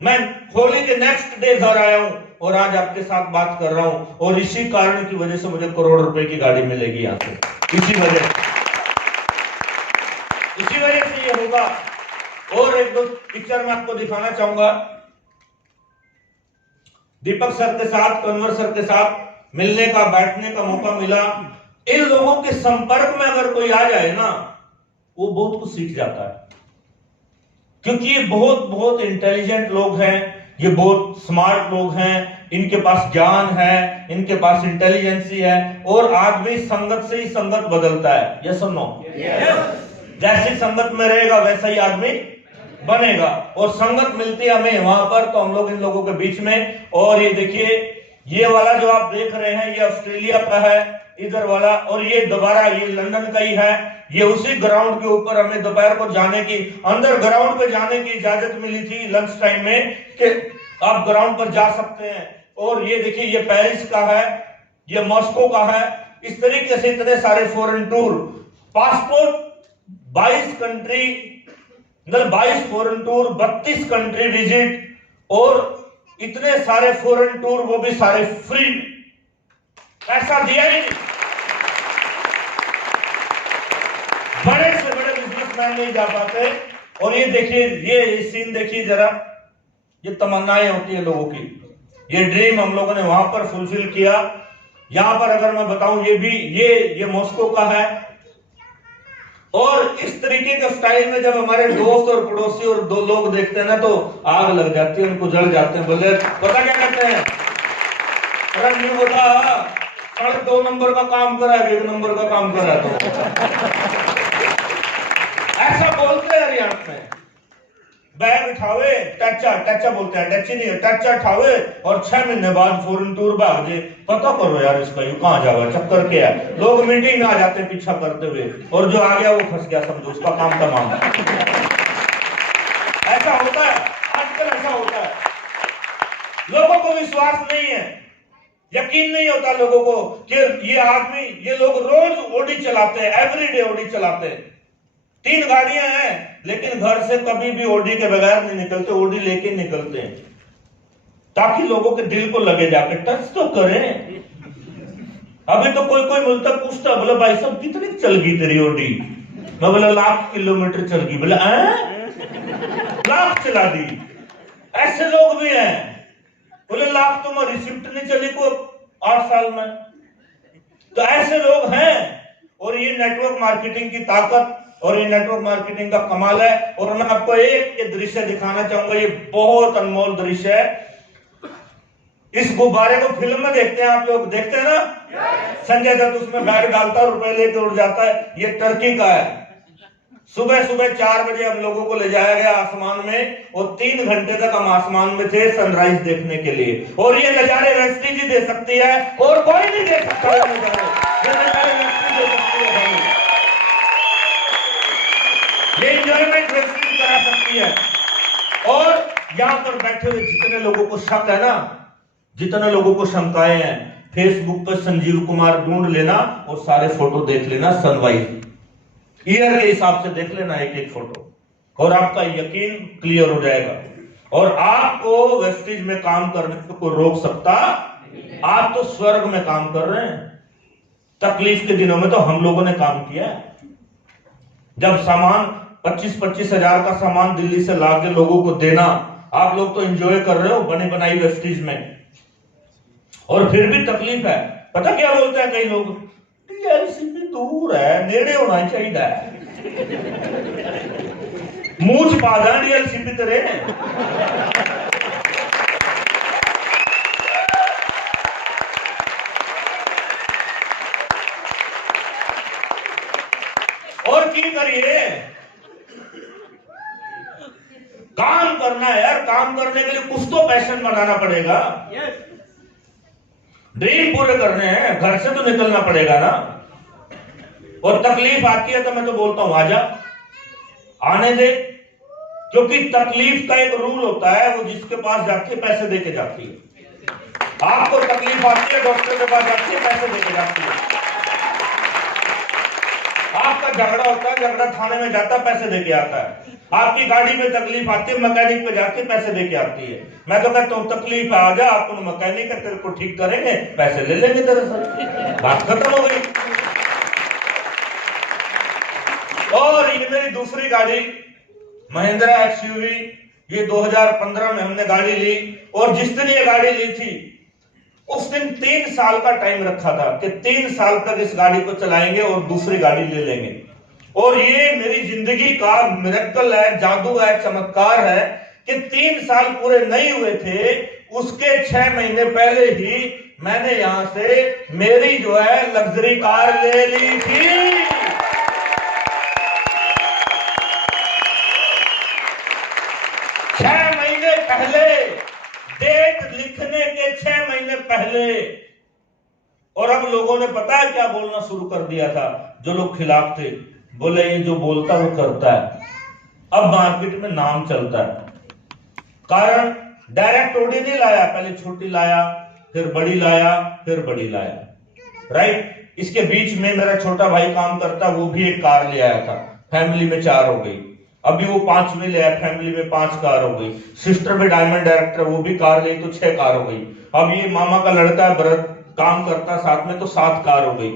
मैं होली के नेक्स्ट डे घर आया हूं और आज आपके साथ बात कर रहा हूं। और इसी कारण की वजह से मुझे करोड़ रुपए की गाड़ी मिलेगी यहां से, इसी वजह से ये होगा। और एक दो पिक्चर मैं आपको दिखाना चाहूंगा। दीपक सर के साथ, कन्वर सर के साथ मिलने का, बैठने का मौका मिला। इन लोगों के संपर्क में अगर कोई आ जाए ना, वो बहुत कुछ सीख जाता है, क्योंकि ये बहुत इंटेलिजेंट लोग हैं, ये बहुत स्मार्ट लोग हैं, इनके पास ज्ञान है, इनके पास इंटेलिजेंसी है। और आदमी संगत से ही संगत बदलता है, यस और नो? जैसी संगत में रहेगा वैसा ही आदमी बनेगा। और संगत मिलती है हमें वहां पर, तो हम लोग इन लोगों के बीच में। और ये देखिए, ये वाला जो आप देख रहे हैं, ये ऑस्ट्रेलिया का है इधर वाला, और ये दोबारा ये लंदन का ही है। ये उसी ग्राउंड के ऊपर हमें दोपहर को जाने की, अंदर ग्राउंड पे जाने की इजाजत मिली थी लंच टाइम में, कि आप ग्राउंड पर जा सकते हैं। और ये देखिए, ये पेरिस का है, ये मॉस्को का है। इस तरीके से इतने सारे फॉरेन टूर, पासपोर्ट 22 कंट्री, मतलब 22 फॉरेन टूर, 32 कंट्री विजिट, और इतने सारे फॉरेन टूर, वो भी सारे फ्री, पैसा दिया ही नहीं। बड़े से बड़े बिजनेसमैन नहीं जा पाते। और ये देखिए, ये सीन देखिए जरा, ये तमन्नाएं होती है लोगों की, ये ड्रीम हम लोगों ने वहां पर फुलफिल किया। यहां पर अगर मैं बताऊं, ये भी ये मॉस्को का है। और इस तरीके के स्टाइल में जब हमारे दोस्त और पड़ोसी और दो लोग देखते हैं ना, तो आग लग जाती है, उनको जल जाते हैं। बोले, पता क्या कहते हैं? अरे नहीं होता, 2 नंबर का काम करा है, 1 नंबर का काम करा है। तो ऐसा बोलते हैं यहाँ में। बैग उठावे, टच्चा बोलते हैं, टच्ची नहीं है, टच्चा उठावे, और 6 महीने बाद फॉरेन टूर भाग जे। पता करो यार इसका, यू कहां जावा, चक्कर क्या है। लोग मीटिंग में आ जाते हैं पीछा करते हुए, और जो आ गया वो फंस गया, समझो उसका काम तमाम। ऐसा होता है आजकल, ऐसा होता है। लोगों को विश्वास नहीं है, यकीन नहीं होता लोगों को कि ये आदमी, ये लोग रोज ओडी चलाते हैं, एवरीडे ओडी चलाते हैं। 3 गाड़ियां हैं, लेकिन घर से कभी भी ओडी के बगैर नहीं निकलते, ओडी लेके निकलते हैं, ताकि लोगों के दिल को लगे, जाके टच तो करें। अभी तो कोई मुझसे पूछता, बोले भाई साहब कितनी चल गई तेरी ओडी? मैं बोला 1,00,000 किलोमीटर चल गई। बोले लाख चला दी। ऐसे लोग भी हैं। बोले 1,00,000 तो मैं रिसिप्ट नहीं चली को 8 साल में। तो ऐसे लोग हैं। और ये नेटवर्क मार्केटिंग की ताकत और ये नेटवर्क मार्केटिंग का कमाल है। और मैं आपको एक ये दृश्य दिखाना चाहूंगा, ये बहुत अनमोल दृश्य है। इस गुब्बारे को फिल्म में देखते हैं, आप लोग देखते हैं ना, संजय दत्त उसमें बैग डालता है, रुपए लेके उड़ जाता है। ये टर्की का है। सुबह 4 बजे हम लोगों को ले जाया गया आसमान में, और 3 घंटे तक हम आसमान में थे सनराइज देखने के लिए। और ये नजारे वेस्टी जी दे सकती है, और कोई नहीं दे सकता। ये नजारे वेस्टी दे सकती है, ये एंजॉयमेंट वेस्टी करा सकती है। और यहां पर बैठे हुए जितने लोगों को शक है ना, जितने लोगों को शंकाएं हैं, फेसबुक पर संजीव कुमार ढूंढ लेना और सारे फोटो देख लेना, सनराइज ईयर के हिसाब से देख लेना एक फोटो, और आपका यकीन क्लियर हो जाएगा। और आपको वेस्टिज में काम करने से कोई रोक सकता? आप तो स्वर्ग में काम कर रहे हैं। तकलीफ के दिनों में तो हम लोगों ने काम किया। जब सामान 25-25 हजार का सामान दिल्ली से लाके लोगों को देना, आप लोग तो एंजॉय कर रहे हो बनी बनाई वेस्टिज में, और फिर भी तकलीफ है। पता क्या बोलते हैं कई लोग? डीएलसीपी दूर है, नेड़े होना चाहिए। मूछ पा जाए डीएलसीपी तेरे। और की करिए, काम करना है यार। काम करने के लिए कुछ तो पैशन बनाना पड़ेगा। ड्रीम पूरे करने हैं, घर से तो निकलना पड़ेगा ना। और तकलीफ आती है तो मैं तो बोलता हूं आजा, आने दे। क्योंकि तकलीफ का एक रूल होता है, वो जिसके पास जाती है पैसे देके जाती है। आपको तकलीफ आती है, डॉक्टर के पास जाती है, पैसे देके जाती है। आपका झगड़ा होता है, झगड़ा थाने में जाता है, पैसे देके आता है। आपकी गाड़ी में तकलीफ आती है, मैकेनिक पे जाती है, पैसे देके आती है। मैं तो कहता हूँ तकलीफ आ जा, आप मैकेनिक है, तेरे को ठीक करेंगे, पैसे ले लेंगे तेरे से, बात खत्म हो गई। और ये मेरी दूसरी गाड़ी महिंद्रा एक्सयूवी, ये 2015 में हमने गाड़ी ली, और जिस दिन ये गाड़ी ली थी उस दिन 3 साल का टाइम रखा था कि 3 साल तक इस गाड़ी को चलाएंगे और दूसरी गाड़ी ले लेंगे। और ये मेरी जिंदगी का मिरेकल है, जादू है, चमत्कार है कि 3 साल पूरे नहीं हुए थे, उसके 6 महीने पहले ही मैंने यहां से मेरी जो है लग्जरी कार ले ली थी। पहले डेट लिखने के 6 महीने पहले। और अब लोगों ने पता है क्या बोलना शुरू कर दिया था, जो लोग खिलाफ थे, बोले ये जो बोलता वो करता है। अब मार्केट में नाम चलता है, कारण डायरेक्ट ओडी नहीं लाया, पहले छोटी लाया, फिर बड़ी लाया, फिर बड़ी लाया, राइट। इसके बीच में मेरा छोटा भाई काम करता, वो भी एक कार ले आया था, फैमिली में 4 हो गई। अभी वो 5वीं ले आया, फैमिली में 5 कार हो गई। सिस्टर में डायमंड डायरेक्टर, वो भी कार ले तो 6 कार हो गई। अब ये मामा का लड़का है भरत, काम करता साथ में, तो 7 कार हो गई।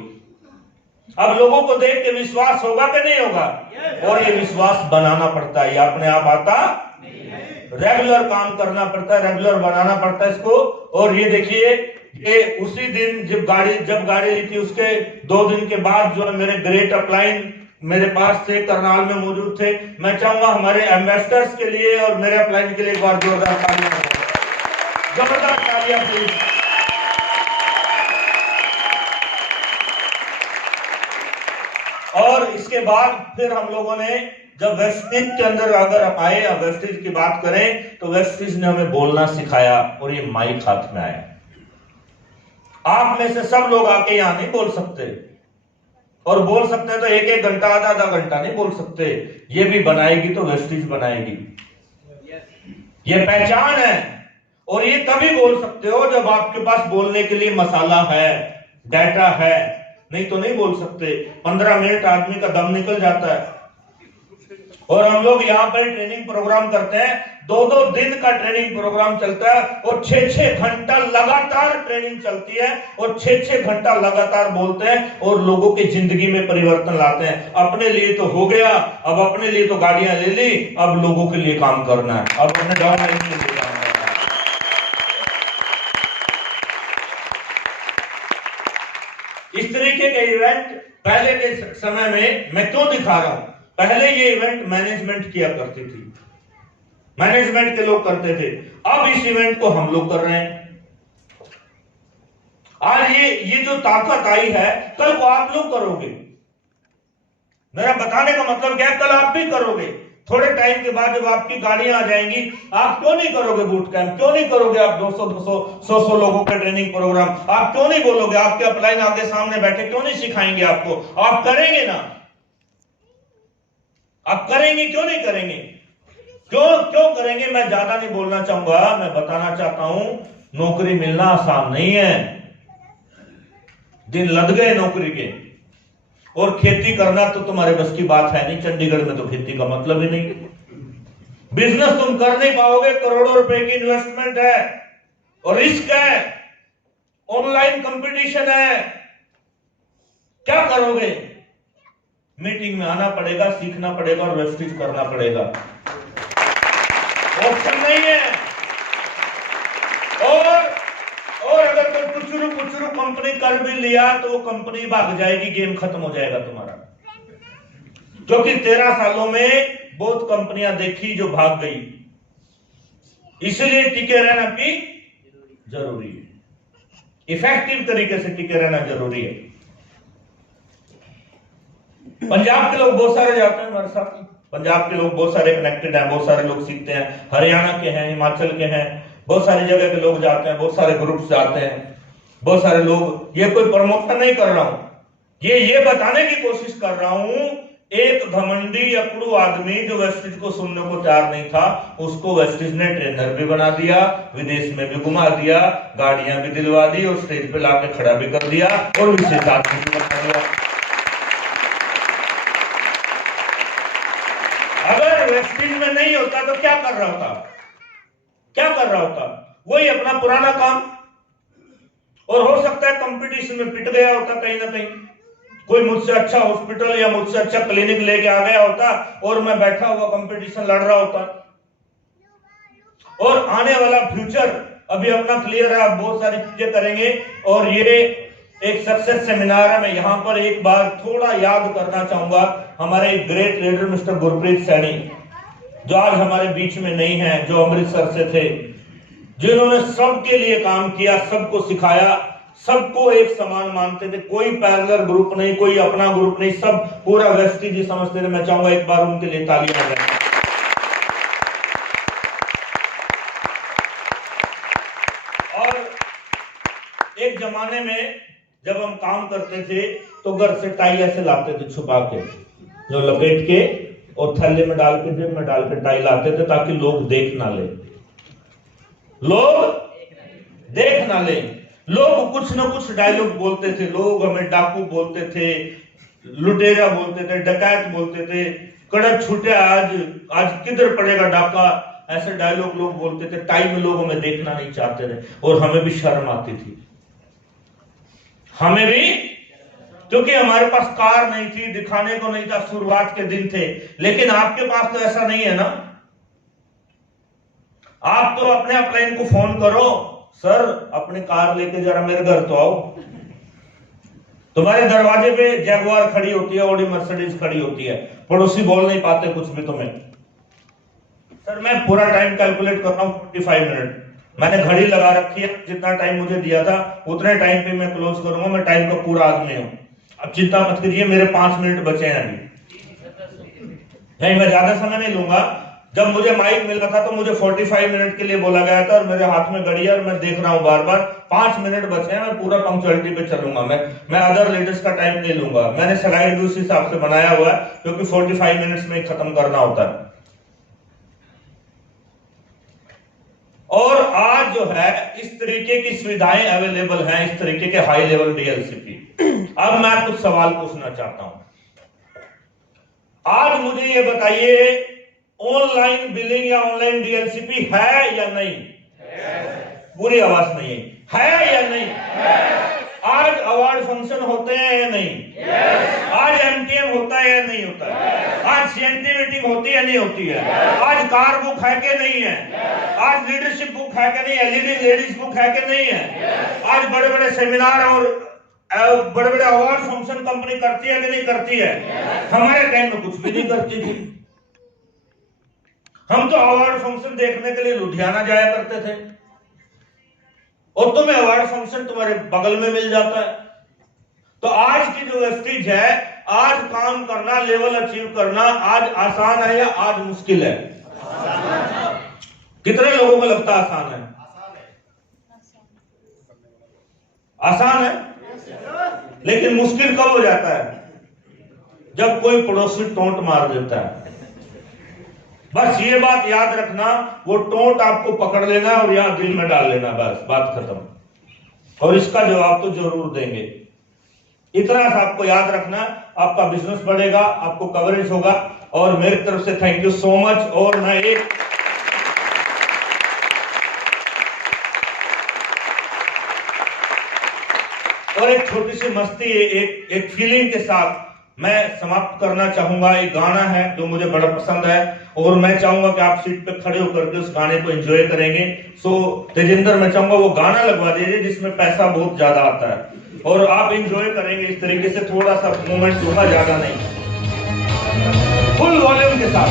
अब लोगों को देख के विश्वास होगा कि नहीं होगा? और ये विश्वास बनाना पड़ता है, ये अपने आप आता, रेगुलर काम करना पड़ता है, रेगुलर बनाना पड़ता है इसको। और ये देखिए, ये उसी दिन जब गाड़ी ली थी, उसके 2 दिन के बाद जो है मेरे ग्रेट अपलाइन मेरे पास थे, करनाल में मौजूद थे। मैं चाहूंगा हमारे एम्बेसडर्स के लिए और मेरे अपलाइन के लिए एक बार जोरदार तालियां, जबरदस्त तालियां प्लीज। और इसके बाद फिर हम लोगों ने जब वेस्टिज के अंदर अगर आए, वेस्टिज की बात करें तो वेस्टिज ने हमें बोलना सिखाया और ये माइक हाथ में आया। आप में से सब लोग आके यहां नहीं बोल सकते, और बोल सकते हैं तो 1-1 घंटा, आधा घंटा नहीं बोल सकते। ये भी बनाएगी तो वेस्टिज बनाएगी, ये पहचान है। और ये तभी बोल सकते हो जब आपके पास बोलने के लिए मसाला है, डाटा है, नहीं तो नहीं बोल सकते। 15 मिनट आदमी का दम निकल जाता है। और हम लोग यहाँ पर ट्रेनिंग प्रोग्राम करते हैं, 2-2 दिन का ट्रेनिंग प्रोग्राम चलता है, और 6-6 घंटा लगातार ट्रेनिंग चलती है, और 6-6 घंटा लगातार बोलते हैं और लोगों की जिंदगी में परिवर्तन लाते हैं। अपने लिए तो हो गया, अब अपने लिए तो गाड़ियां ले ली, अब लोगों के लिए काम करना है, अब अपने डाउनलाइन के लिए काम करना है। इस तरीके के इवेंट पहले के समय में मैं क्यों दिखा रहा हूं? पहले ये इवेंट मैनेजमेंट किया करती थी, मैनेजमेंट के लोग करते थे। अब इस इवेंट को हम लोग कर रहे हैं। आज ये जो ताकत आई है, कल को आप लोग करोगे। मेरा बताने का मतलब क्या है, कल आप भी करोगे। थोड़े टाइम के बाद जब आपकी गाड़ियां आ जाएंगी, आप क्यों नहीं करोगे बूट कैंप? क्यों नहीं करोगे आप 200-200 लोगों का ट्रेनिंग प्रोग्राम? आप क्यों नहीं बोलोगे? आपके अपलाइन आगे सामने बैठे क्यों नहीं सिखाएंगे आपको? आप करेंगे ना, आप करेंगे, क्यों नहीं करेंगे? क्यों करेंगे? मैं ज्यादा नहीं बोलना चाहूंगा, मैं बताना चाहता हूं, नौकरी मिलना आसान नहीं है। दिन लग गए नौकरी के, और खेती करना तो तुम्हारे बस की बात है नहीं। चंडीगढ़ में तो खेती का मतलब ही नहीं। बिजनेस तुम कर नहीं पाओगे, करोड़ों रुपए की इन्वेस्टमेंट है और रिस्क है, ऑनलाइन कंपटीशन है, क्या करोगे? मीटिंग में आना पड़ेगा, सीखना पड़ेगा और वेस्टिज करना पड़ेगा, ऑप्शन नहीं है। और अगर कोई कुचरू कंपनी कर भी लिया तो वो कंपनी भाग जाएगी, गेम खत्म हो जाएगा तुम्हारा। क्योंकि 13 सालों में बहुत कंपनियां देखी जो भाग गई, इसलिए टिके रहना भी जरूरी है, इफेक्टिव तरीके से टिके रहना जरूरी है। पंजाब के लोग बहुत सारे जाते हैं हमारे साथ, पंजाब के लोग बहुत सारे कनेक्टेड हैं, बहुत सारे लोग सीखते हैं, हरियाणा के हैं, हिमाचल के हैं, बहुत सारी जगह के लोग जाते हैं, बहुत सारे ग्रुप्स जाते हैं, बहुत सारे लोग। ये कोई प्रमोशन नहीं कर रहा हूं, ये बताने की कोशिश कर रहा हूं, एक घमंडी अकड़ू आदमी जो वेस्टिज को सुनने को तैयार नहीं था, उसको वेस्टिज ने ट्रेनर भी बना दिया, विदेश में भी घुमा दिया, गाड़ियां भी दिलवा दी और स्टेज पे लाके खड़ा भी कर दिया और विशेष आदमी भी बना दिया। अगर वेस्टिज में नहीं होता तो क्या कर रहा होता? क्या कर रहा होता? वही अपना पुराना काम, और हो सकता है कंपटीशन में पिट गया होता कहीं ना कहीं, कोई मुझसे अच्छा हॉस्पिटल या मुझसे अच्छा क्लिनिक लेके आ गया होता और मैं बैठा हुआ कंपटीशन लड़ रहा होता। और आने वाला फ्यूचर अभी अपना क्लियर है, आप बहुत सारी चीजें करेंगे। और ये एक सक्सेस सेमिनार है। मैं यहाँ पर एक बार थोड़ा याद करना चाहूंगा हमारे great leader mister Gurpreet Saini, जो आज हमारे बीच में नहीं है, जो अमृतसर से थे, जिन्होंने सबके लिए काम किया, सबको सिखाया, सबको एक समान मानते थे, कोई पैरेलल ग्रुप नहीं, कोई अपना ग्रुप नहीं, सब पूरा वेस्टिज ही समझते थे। मैं चाहूंगा एक बार उनके लिए तालियां बजाएं। और एक जमाने में जब हम काम करते थे तो घर से टाई ऐसे लाते थे छुपा के, जो लपेट के और थैले में डाल के, जेब में डाल के टाई लाते थे ताकि लोग देख ना ले, लोग देख ना ले। लोग कुछ ना कुछ डायलॉग बोलते थे, लोग हमें डाकू बोलते थे, लुटेरा बोलते थे, डकैत बोलते थे, कड़क छूटे आज किधर पड़ेगा डाका, ऐसे डायलॉग लोग बोलते थे। टाइम में लोग हमें देखना नहीं चाहते थे और हमें भी शर्म आती थी, हमें भी, क्योंकि हमारे पास कार नहीं थी, दिखाने को नहीं था, शुरुआत के दिन थे। लेकिन आपके पास तो ऐसा नहीं है ना, आप तो अपने अपलाइन को फोन करो, सर अपनी कार लेके जरा मेरे घर तो आओ। तुम्हारे दरवाजे पे जैगुआर खड़ी होती है, ऑडी मर्सिडीज खड़ी होती है, पड़ोसी बोल नहीं पाते कुछ भी तुम्हें। सर मैं पूरा टाइम कैलकुलेट कर रहा हूं, 45 मिनट मैंने घड़ी लगा रखी है, जितना टाइम मुझे दिया था उतने टाइम पे मैं क्लोज करूंगा, मैं टाइम का पूरा आदमी हूं, अब चिंता मत करिए, मेरे 5 मिनट बचे हैं अभी। नहीं, मैं ज्यादा समय नहीं लूंगा। जब मुझे माइक मिला था तो मुझे 45 मिनट के लिए बोला गया था और मेरे हाथ में घड़ी है और मैं देख रहा हूं बार बार 5 मिनट बचे हैं, मैं पूरा पंक्चुअलिटी पे चलूंगा। मैं अदर लीडर्स का टाइम नहीं लूंगा। मैंने स्लाइड भी उस हिसाब से बनाया हुआ है क्योंकि 45 मिनट्स में खत्म करना होता है। और आज जो है इस तरीके की सुविधाएं अवेलेबल हैं, इस तरीके के हाई लेवल डीएलसीपी। अब मैं कुछ सवाल पूछना चाहता हूं। आज मुझे ये बताइए, ऑनलाइन बिलिंग या ऑनलाइन डीएलसीपी है या नहीं? पूरी आवाज नहीं है या नहीं? आज अवार्ड फंक्शन होते हैं या नहीं? आज एमटीएम होता है या नहीं होता है? आज सीएनटी मीटिंग होती है नहीं होती है? आज कार बुक है कि नहीं है? आज लीडरशिप बुक है कि नहीं है? लीडिंग लेडीज बुक है कि नहीं है? आज बड़े बड़े सेमिनार और बड़े बड़े अवार्ड फंक्शन कंपनी करती है कि नहीं करती है? हमारे टाइम में कुछ भी नहीं करती थी। हम तो अवार्ड फंक्शन देखने के लिए लुधियाना जाया करते थे और तुम्हें अवार्ड फंक्शन तुम्हारे बगल में मिल जाता है। तो आज की जो वेस्टिज है, आज काम करना, लेवल अचीव करना आज आसान है या आज मुश्किल है? कितने लोगों को लगता है आसान है? आसान है, लेकिन मुश्किल कब हो जाता है? जब कोई पड़ोसी टोंट मार देता है। बस ये बात याद रखना, वो टोंट आपको पकड़ लेना और यहां दिल में डाल लेना, बस बात खत्म। और इसका जवाब तो जरूर देंगे। इतना सा आपको याद रखना, आपका बिजनेस बढ़ेगा, आपको कवरेज होगा। और मेरी तरफ से थैंक यू सो मच। और मैं एक छोटी सी मस्ती, एक फीलिंग के साथ मैं समाप्त करना चाहूंगा। एक गाना है जो मुझे बड़ा पसंद है और मैं चाहूंगा कि आप सीट पे खड़े होकर के उस गाने को एंजॉय करेंगे। सो तेजिंदर, मैं चाहूंगा वो गाना लगवा दीजिए जिसमें पैसा बहुत ज्यादा आता है और आप एंजॉय करेंगे इस तरीके से। थोड़ा सा मोमेंट दूंगा, ज्यादा नहीं, फुल वॉल्यूम के साथ।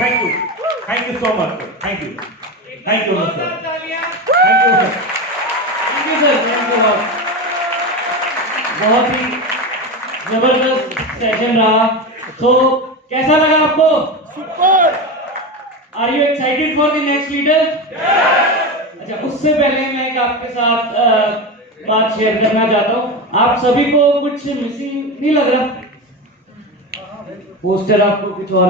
Thank you so much, thank you sir, thank you sir. बहुत ही जबरदस्त सेशन रहा। तो कैसा लगा आपको? Super. Are you excited for the next leader? अच्छा, उससे पहले मैं एक आपके साथ बात शेयर करना चाहता हूँ। आप सभी को कुछ मिसिंग नहीं लग रहा? पोस्टर आपको कुछ और